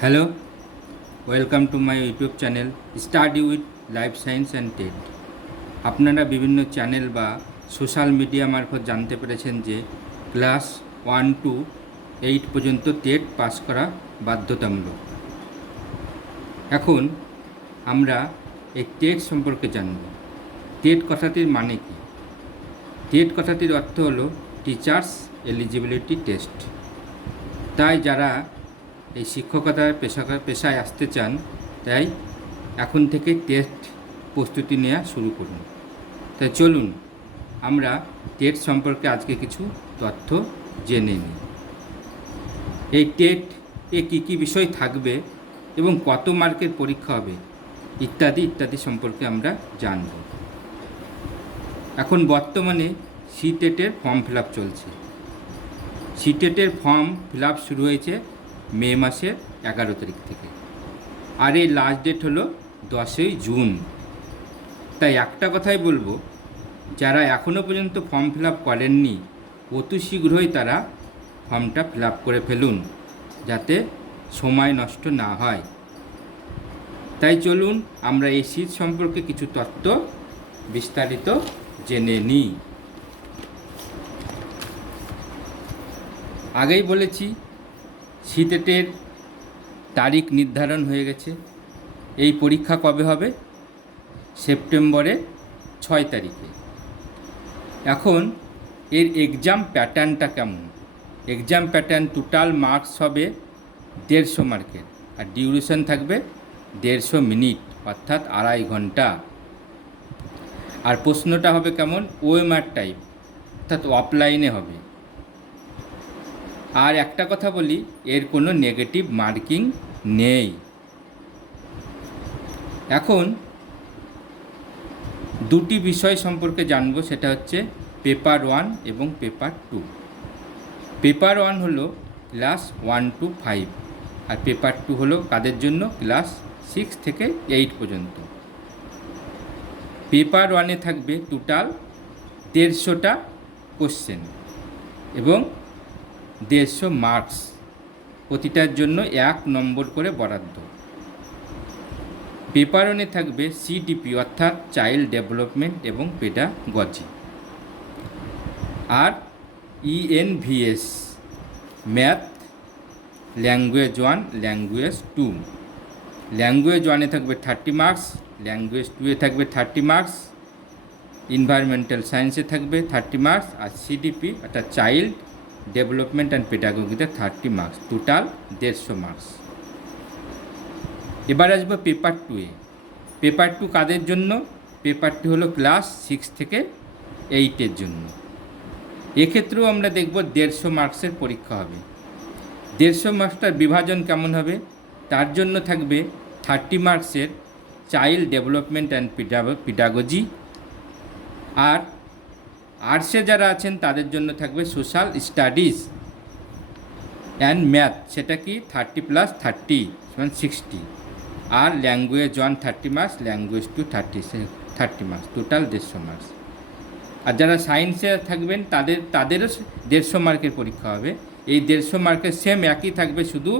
Hello, welcome to my YouTube channel study with life science and TET. আপনারা বিভিন্ন channel বা social media মারফত জানতে পেরেছেন যে ক্লাস 1 to 8 পর্যন্ত টেট পাস করা বাধ্যতামূলক। এখন আমরা এই টেট সম্পর্কে জানব। টেট কথাটির মানে কি? টেট কথাটির অর্থ হলো টিচার্স এলিজিবিলিটি টেস্ট। তাই যারা এই শিক্ষকতার পেশায় আসতে চান, তাই এখন থেকে টেট প্রস্তুতি নেওয়া শুরু করুন। তাই চলুন আমরা টেট সম্পর্কে আজকে কিছু তথ্য জেনে নিই। এই টেটে কী কী বিষয় থাকবে এবং কত মার্কের পরীক্ষা হবে ইত্যাদি ইত্যাদি সম্পর্কে আমরা জানব। এখন বর্তমানে সিটেটের ফর্ম ফিল আপ চলছে। সিটেটের ফর্ম ফিল আপ শুরু হয়েছে মে মাসের 11 তারিখ থেকে, আর এই লাস্ট ডেট হলো 10ই জুন। তাই একটা কথাই বলবো, যারা এখনও পর্যন্ত ফর্ম ফিল আপ করেননি অতি শীঘ্রই তারা ফর্মটা ফিল আপ করে ফেলুন, যাতে সময় নষ্ট না হয়। তাই চলুন আমরা এই সিট সম্পর্কে কিছু তথ্য বিস্তারিত জেনে নিই। আগেই বলেছি সিটেটের তারিখ নির্ধারণ হয়ে গেছে। এই পরীক্ষা কবে হবে? সেপ্টেম্বরের 6 তারিখে। এখন এর এক্সাম প্যাটার্নটা কেমন? এক্সাম প্যাটার্ন টোটাল মার্কস হবে 150 মার্কের, আর ডিউরেশন থাকবে 150 মিনিট, অর্থাৎ 2.5 ঘন্টা। আর প্রশ্নটা হবে কেমন? ওএমআর টাইপ, অর্থাৎ অফলাইনে হবে। আর একটা কথা বলি, এর কোনো নেগেটিভ মার্কিং নেই। এখন দুটি বিষয় সম্পর্কে জানবো, সেটা হচ্ছে পেপার 1 এবং পেপার 2। পেপার 1 হলো ক্লাস 1 to 5, আর পেপার 2 হলো কাদের জন্য? ক্লাস 6 থেকে 8 পর্যন্ত। পেপার 1-এ থাকবে টোটাল 150টা কোশ্চেন এবং 150 মার্কস, প্রতিটার জন্য 1 নম্বর করে বরাদ্দ। পেপার 1-এ থাকবে সিডিপি, অর্থাৎ চাইল্ড ডেভেলপমেন্ট এবং পেডাগজি, আর ENVS, math, language 1, language 2। Language 1-এ থাকবে 30 মার্কস, ল্যাঙ্গুয়েজ 2-এ থাকবে 30 মার্কস, এনভায়রনমেন্টাল সায়েন্সে থাকবে 30 মার্কস, আর সিডিপি অর্থাৎ চাইল্ড ডেভেলপমেন্ট অ্যান্ড পেডাগজিতে 30 মার্কস, টোটাল 150 মার্কস। এবার আসবো পেপার 2-এ। পেপার 2 কাদের জন্য? পেপার 2 হলো ক্লাস 6 থেকে 8-এর জন্য। এক্ষেত্রেও আমরা দেখব 150 মার্কসের পরীক্ষা হবে। 150 মার্কসটার বিভাজন কেমন হবে? তার জন্য থাকবে 30 মার্কসের চাইল্ড ডেভেলপমেন্ট অ্যান্ড পেডাগজি, আর আর্টসে যারা আছেন তাদের জন্য থাকবে সোশ্যাল স্টাডিজ অ্যান্ড ম্যাথ, সেটা কি 30 + 30 = 60, আর language 1 30 marks, language 2 30 marks, total 150 marks. আর যারা সায়েন্সে থাকবেন তাদেরও 150 মার্কের পরীক্ষা হবে। এই 150 মার্কের সেম একই থাকবে, শুধু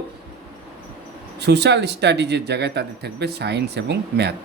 সোশ্যাল স্টাডিজের জায়গায় তাদের থাকবে সায়েন্স এবং ম্যাথ।